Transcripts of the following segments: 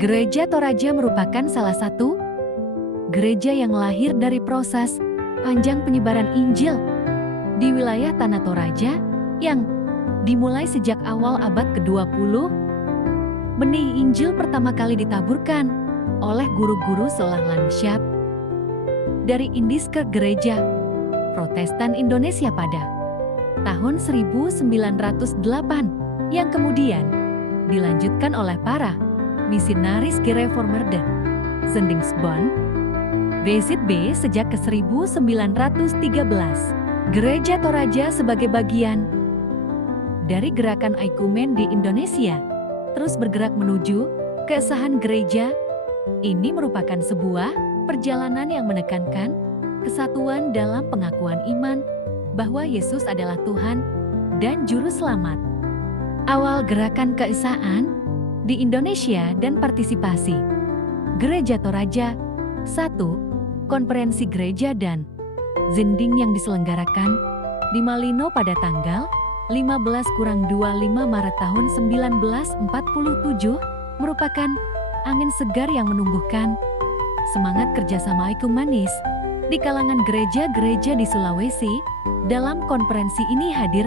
Gereja Toraja merupakan salah satu gereja yang lahir dari proses panjang penyebaran Injil di wilayah Tanah Toraja yang dimulai sejak awal abad ke-20. Benih Injil pertama kali ditaburkan oleh guru-guru seolah lansyat dari Indis ke gereja Protestan Indonesia pada tahun 1908 yang kemudian dilanjutkan oleh para misionaris Gereformer dan Zendingsbond BZB sejak ke 1913. Gereja Toraja sebagai bagian dari gerakan Aikumen di Indonesia terus bergerak menuju keesahan gereja. Ini merupakan sebuah perjalanan yang menekankan kesatuan dalam pengakuan iman bahwa Yesus adalah Tuhan dan Juru Selamat. Awal gerakan keesaan di Indonesia dan partisipasi Gereja Toraja. 1. Konferensi gereja dan Zinding yang diselenggarakan di Malino pada tanggal 15-25 Maret tahun 1947 merupakan angin segar yang menumbuhkan semangat kerjasama ekumenis di kalangan gereja-gereja di Sulawesi. Dalam konferensi ini hadir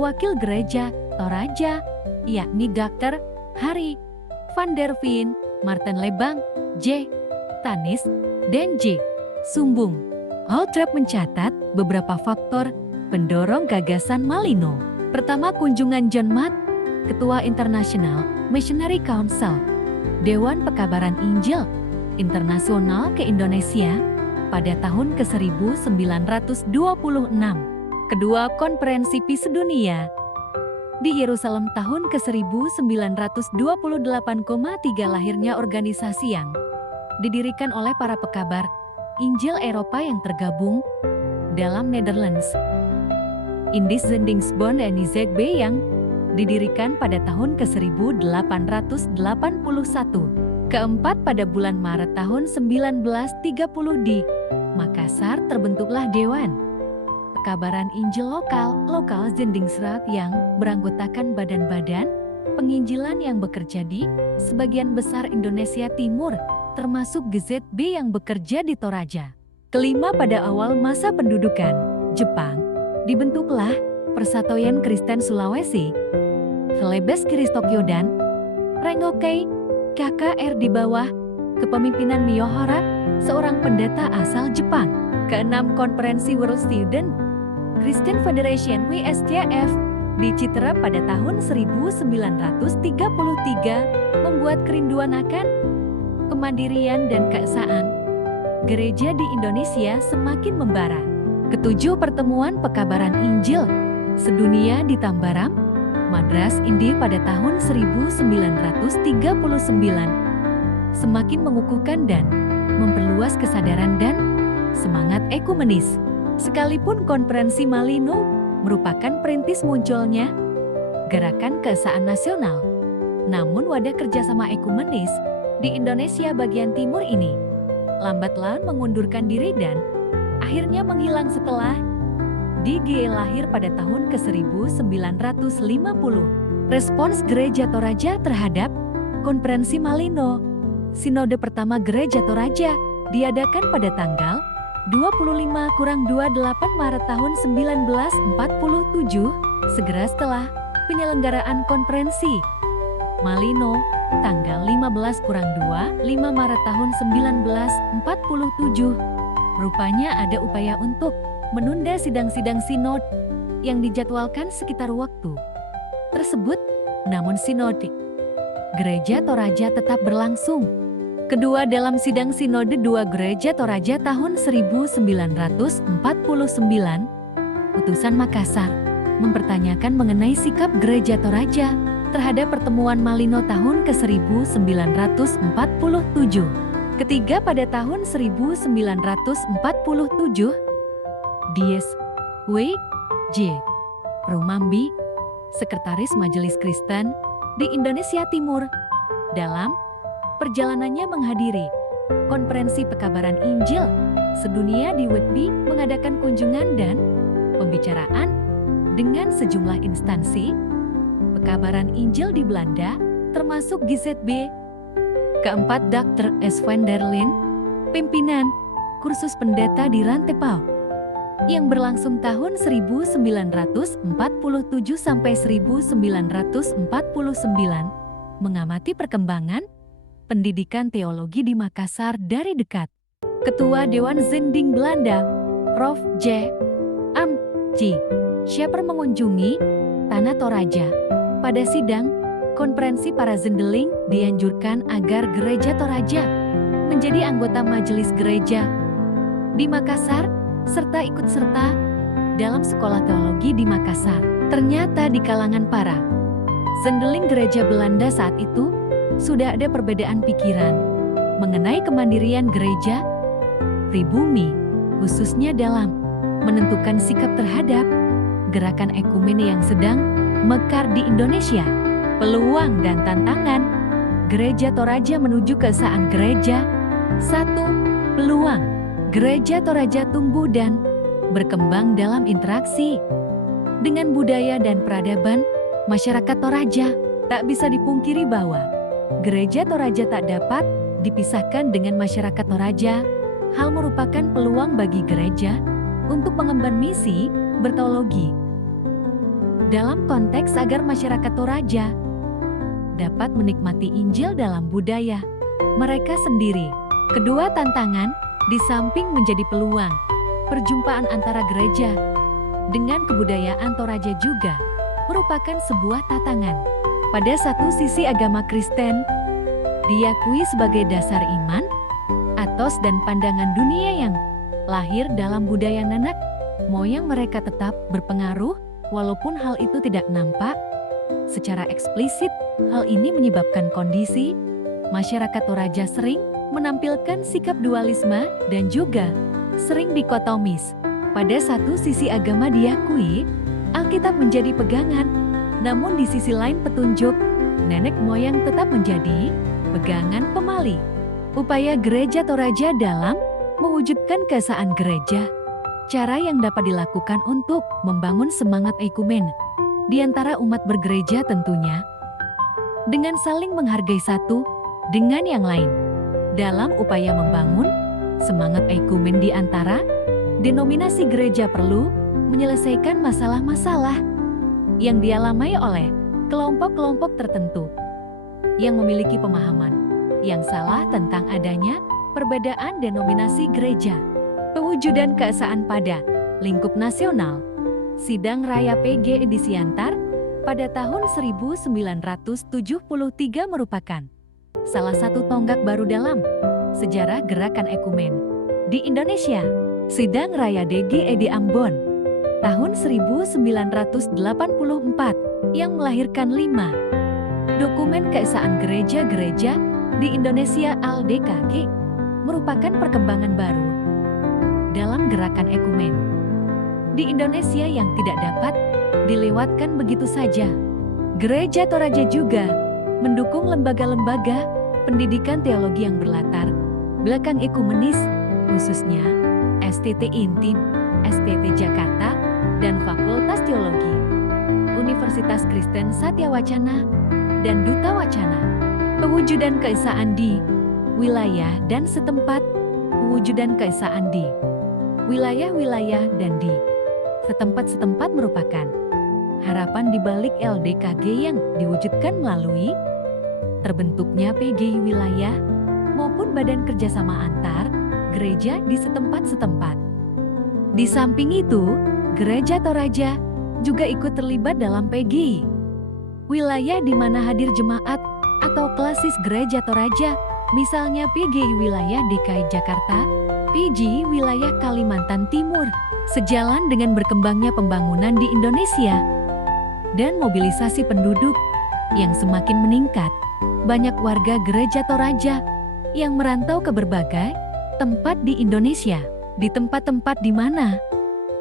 wakil gereja Toraja, yakni Dr. Hari Van der Veen, Martin Lebang, J. Tanis, dan J. Sumbung. Altrep mencatat beberapa faktor pendorong gagasan Malino. Pertama, kunjungan John Matt, Ketua International Missionary Council, Dewan Pekabaran Injil Internasional ke Indonesia pada tahun ke-1926. Kedua, konferensi PI Sedunia di Yerusalem tahun ke-1928,3 lahirnya organisasi yang didirikan oleh para pekabar Injil Eropa yang tergabung dalam Netherlands. Indis Zendingsbond NIZB yang didirikan pada tahun ke-1881. Keempat, pada bulan Maret tahun 1930 di Makassar terbentuklah Dewan Pekabaran Injil Lokal Zendingsraad yang beranggotakan badan-badan penginjilan yang bekerja di sebagian besar Indonesia Timur, termasuk GZB yang bekerja di Toraja. Kelima, pada awal masa pendudukan Jepang, dibentuklah Persatuan Kristen Sulawesi, Helebes Kristokyo dan Rengokei KKR di bawah kepemimpinan Miyohara, seorang pendeta asal Jepang. Keenam, konferensi World Student Christian Federation WSCF di Citera pada tahun 1933 membuat kerinduan akan kemandirian dan keesaan gereja di Indonesia semakin membara. Ketujuh, pertemuan pekabaran Injil sedunia di Tambaram, Madras, India pada tahun 1939 semakin mengukuhkan dan memperluas kesadaran dan semangat ekumenis. Sekalipun konferensi Malino merupakan perintis munculnya gerakan keesaan nasional, namun wadah kerjasama ekumenis di Indonesia bagian timur ini lambat laun mengundurkan diri dan akhirnya menghilang setelah DGE lahir pada tahun ke-1950. Respons Gereja Toraja terhadap konferensi Malino. Sinode pertama Gereja Toraja diadakan pada tanggal 25-28 Maret tahun 1947, segera setelah penyelenggaraan konferensi Malino, tanggal 15-25 Maret tahun 1947. Rupanya ada upaya untuk menunda sidang-sidang sinod yang dijadwalkan sekitar waktu tersebut, namun sinode Gereja Toraja tetap berlangsung. Kedua, dalam sidang Sinode II Gereja Toraja tahun 1949, Utusan Makassar mempertanyakan mengenai sikap Gereja Toraja terhadap pertemuan Malino tahun ke-1947. Ketiga, pada tahun 1947, Dies W. J. Rumambi, Sekretaris Majelis Kristen di Indonesia Timur, dalam perjalanannya menghadiri konferensi pekabaran Injil sedunia di Whitby, mengadakan kunjungan dan pembicaraan dengan sejumlah instansi pekabaran Injil di Belanda, termasuk GZB. Keempat, Dr. S. van der Linde, pimpinan kursus pendeta di Rantepao yang berlangsung tahun 1947 sampai 1949, mengamati perkembangan pendidikan teologi di Makassar dari dekat. Ketua Dewan Zending Belanda, Prof. J. Am. C. Schaper mengunjungi Tanah Toraja. Pada sidang konferensi para Zendeling dianjurkan agar Gereja Toraja menjadi anggota majelis gereja di Makassar serta ikut serta dalam sekolah teologi di Makassar. Ternyata di kalangan para Zendeling gereja Belanda saat itu sudah ada perbedaan pikiran mengenai kemandirian gereja pribumi, khususnya dalam menentukan sikap terhadap gerakan ekumene yang sedang mekar di Indonesia. Peluang dan tantangan Gereja Toraja menuju keesaan gereja. 1. Peluang Gereja Toraja tumbuh dan berkembang dalam interaksi dengan budaya dan peradaban masyarakat Toraja. Tak bisa dipungkiri bahwa Gereja Toraja tak dapat dipisahkan dengan masyarakat Toraja. Hal merupakan peluang bagi gereja untuk mengemban misi berteologi dalam konteks agar masyarakat Toraja dapat menikmati Injil dalam budaya mereka sendiri. Kedua tantangan, di samping menjadi peluang, perjumpaan antara gereja dengan kebudayaan Toraja juga merupakan sebuah tantangan. Pada satu sisi agama Kristen diakui sebagai dasar iman, atos dan pandangan dunia yang lahir dalam budaya nenek moyang mereka tetap berpengaruh walaupun hal itu tidak nampak secara eksplisit. Hal ini menyebabkan kondisi masyarakat Toraja sering menampilkan sikap dualisme dan juga sering dikotomis. Pada satu sisi agama diakui, Alkitab menjadi pegangan, namun di sisi lain petunjuk nenek moyang tetap menjadi pegangan pemali. Upaya Gereja Toraja dalam mewujudkan keesaan gereja. Cara yang dapat dilakukan untuk membangun semangat ekumen di antara umat bergereja tentunya dengan saling menghargai satu dengan yang lain. Dalam upaya membangun semangat ekumen di antara denominasi gereja perlu menyelesaikan masalah-masalah yang dialami oleh kelompok-kelompok tertentu yang memiliki pemahaman yang salah tentang adanya perbedaan denominasi gereja. Pewujudan keesaan pada lingkup nasional. Sidang Raya PG edisi Antar pada tahun 1973 merupakan salah satu tonggak baru dalam sejarah gerakan ekumen di Indonesia. Sidang Raya DG di Ambon tahun 1984 yang melahirkan 5 dokumen keesaan gereja-gereja di Indonesia (LDKG) merupakan perkembangan baru dalam gerakan ekumen di Indonesia yang tidak dapat dilewatkan begitu saja. Gereja Toraja juga mendukung lembaga-lembaga pendidikan teologi yang berlatar belakang ekumenis, khususnya STT Intim, STT Jakarta, dan Fakultas Teologi, Universitas Kristen Satya Wacana, dan Duta Wacana. Pewujudan keesaan di wilayah dan setempat. Pewujudan keesaan di wilayah-wilayah dan di setempat-setempat merupakan harapan di balik LDKG yang diwujudkan melalui terbentuknya PGI wilayah maupun badan kerjasama antar gereja di setempat-setempat. Di samping itu, Gereja Toraja juga ikut terlibat dalam PGI wilayah di mana hadir jemaat atau klasis Gereja Toraja, misalnya PGI wilayah DKI Jakarta, PGI wilayah Kalimantan Timur. Sejalan dengan berkembangnya pembangunan di Indonesia dan mobilisasi penduduk yang semakin meningkat, banyak warga Gereja Toraja yang merantau ke berbagai tempat di Indonesia. Di tempat-tempat di mana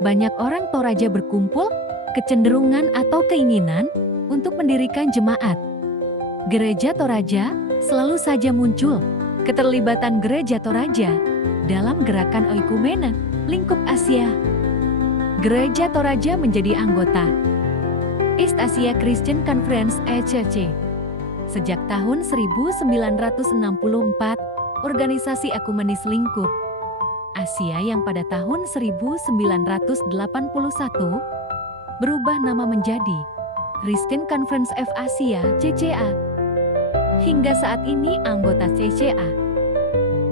banyak orang Toraja berkumpul, kecenderungan atau keinginan untuk mendirikan jemaat Gereja Toraja selalu saja muncul. Keterlibatan Gereja Toraja dalam gerakan oikumene lingkup Asia. Gereja Toraja menjadi anggota East Asia Christian Conference (ECC) Sejak tahun 1964, organisasi ekumenis lingkup Asia yang pada tahun 1981 berubah nama menjadi Christian Conference of Asia (CCA). Hingga saat ini anggota CCA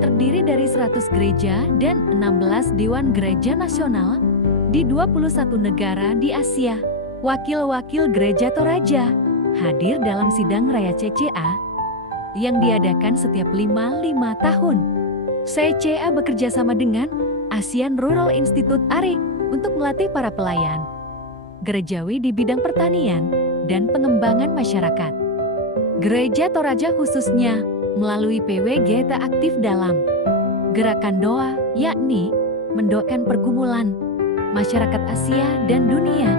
terdiri dari 100 gereja dan 16 Dewan Gereja Nasional di 21 negara di Asia. Wakil-wakil Gereja Toraja hadir dalam sidang raya CCA yang diadakan setiap 5 tahun. CCA bekerja sama dengan ASEAN Rural Institute ARI untuk melatih para pelayan gerejawi di bidang pertanian dan pengembangan masyarakat. Gereja Toraja khususnya melalui PWGT aktif dalam gerakan doa, yakni mendoakan pergumulan masyarakat Asia dan dunia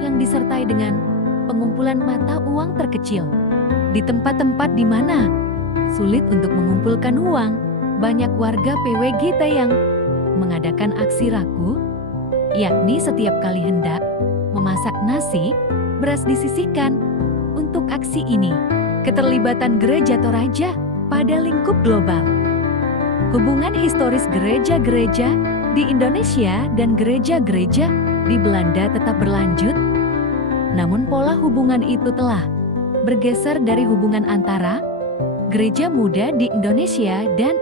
yang disertai dengan pengumpulan mata uang terkecil. Di tempat-tempat di mana sulit untuk mengumpulkan uang, banyak warga PWGT yang mengadakan aksi raku, yakni setiap kali hendak memasak nasi, beras disisihkan. Untuk aksi ini, keterlibatan Gereja Toraja pada lingkup global. Hubungan historis gereja-gereja di Indonesia dan gereja-gereja di Belanda tetap berlanjut. Namun pola hubungan itu telah bergeser dari hubungan antara gereja muda di Indonesia dan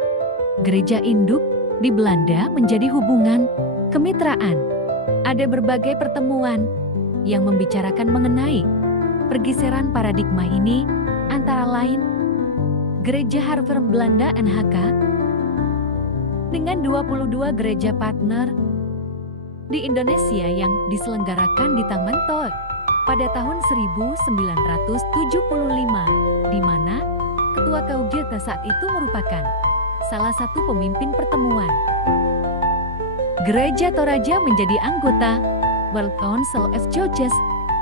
gereja induk di Belanda menjadi hubungan kemitraan. Ada berbagai pertemuan yang membicarakan mengenai pergeseran paradigma ini, antara lain Gereja Harvard Belanda NHK dengan 22 gereja partner di Indonesia yang diselenggarakan di Taman Toa pada tahun 1975, di mana Ketua KUGT saat itu merupakan salah satu pemimpin pertemuan. Gereja Toraja menjadi anggota World Council of Churches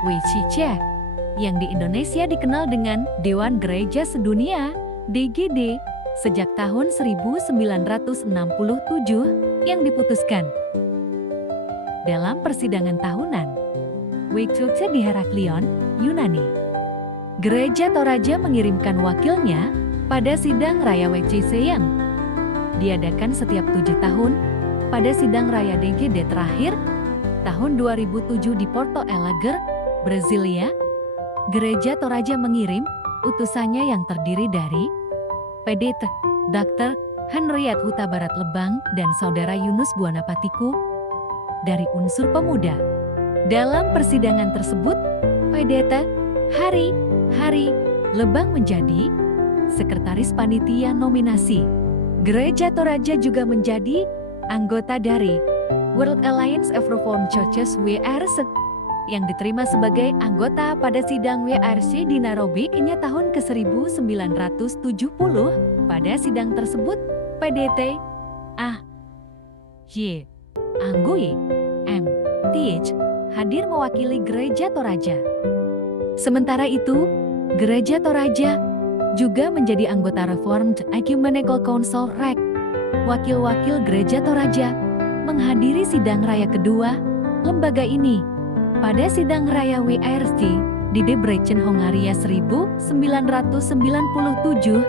(WCC) yang di Indonesia dikenal dengan Dewan Gereja Sedunia (DGD) sejak tahun 1967 yang diputuskan dalam persidangan tahunan WCC di Heraklion, Yunani. Gereja Toraja mengirimkan wakilnya pada sidang raya WCC yang diadakan setiap 7 tahun. Pada sidang raya DGD terakhir tahun 2007 di Porto Alegre, Brasilia, Gereja Toraja mengirim utusannya yang terdiri dari PDT Dr. Henriette Huta Barat Lebang dan Saudara Yunus Buanapatiku dari unsur pemuda. Dalam persidangan tersebut, PDT Hari Lebang menjadi Sekretaris Panitia Nominasi. Gereja Toraja juga menjadi anggota dari World Alliance of Reformed Churches (WRC) yang diterima sebagai anggota pada sidang WRC di Nairobi, Kenya tahun ke-1970. Pada sidang tersebut, PDT A.Y. Anggui M.Th. hadir mewakili Gereja Toraja. Sementara itu, Gereja Toraja juga menjadi anggota Reformed Ecumenical Council (REC). Wakil-wakil Gereja Toraja menghadiri sidang raya kedua lembaga ini pada sidang raya WRC di Debrecen, Hongaria 1997.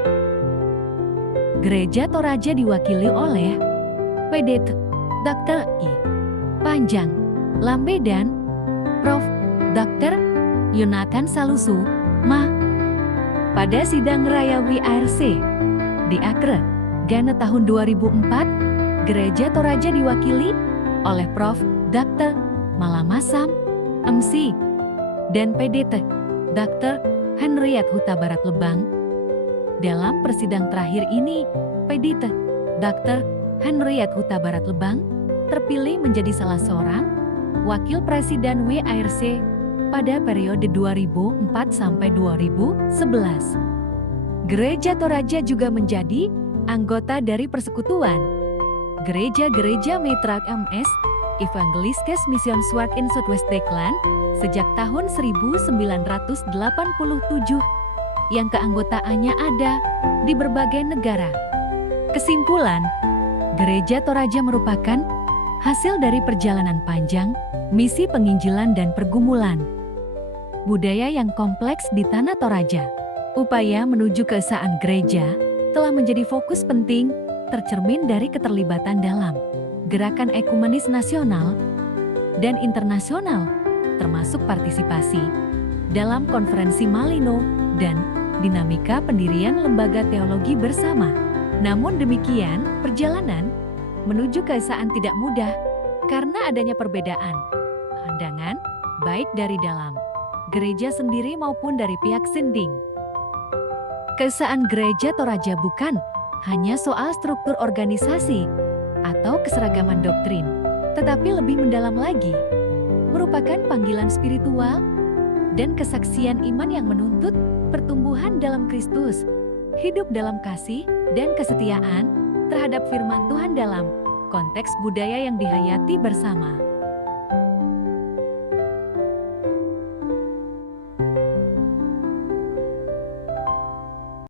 Gereja Toraja diwakili oleh PDT Dr. I. Panjang Lambe dan Prof. Dr. Yonatan Salusu, Ma. Pada sidang raya WRC di Accra, Ghana tahun 2004, Gereja Toraja diwakili oleh Prof. Dr. Malamasam, MC, dan PDT Dr. Henriette Huta Barat Lebang. Dalam persidang terakhir ini, PDT Dr. Henriette Huta Barat Lebang terpilih menjadi salah seorang Wakil Presiden WRC pada periode 2004 sampai 2011. Gereja Toraja juga menjadi anggota dari Persekutuan Gereja-Gereja Mitra MS Evangelisches Missionswerk in Southwest Thailand sejak tahun 1987 yang keanggotaannya ada di berbagai negara. Kesimpulan, Gereja Toraja merupakan hasil dari perjalanan panjang, misi penginjilan dan pergumulan budaya yang kompleks di Tanah Toraja. Upaya menuju keesaan gereja telah menjadi fokus penting, tercermin dari keterlibatan dalam gerakan ekumenis nasional dan internasional, termasuk partisipasi dalam konferensi Malino dan dinamika pendirian lembaga teologi bersama. Namun demikian, perjalanan menuju keesaan tidak mudah karena adanya perbedaan pandangan, baik dari dalam gereja sendiri maupun dari pihak sinding. Keesaan gereja Toraja bukan hanya soal struktur organisasi atau keseragaman doktrin, tetapi lebih mendalam lagi, merupakan panggilan spiritual dan kesaksian iman yang menuntut pertumbuhan dalam Kristus, hidup dalam kasih dan kesetiaan terhadap firman Tuhan dalam konteks budaya yang dihayati bersama.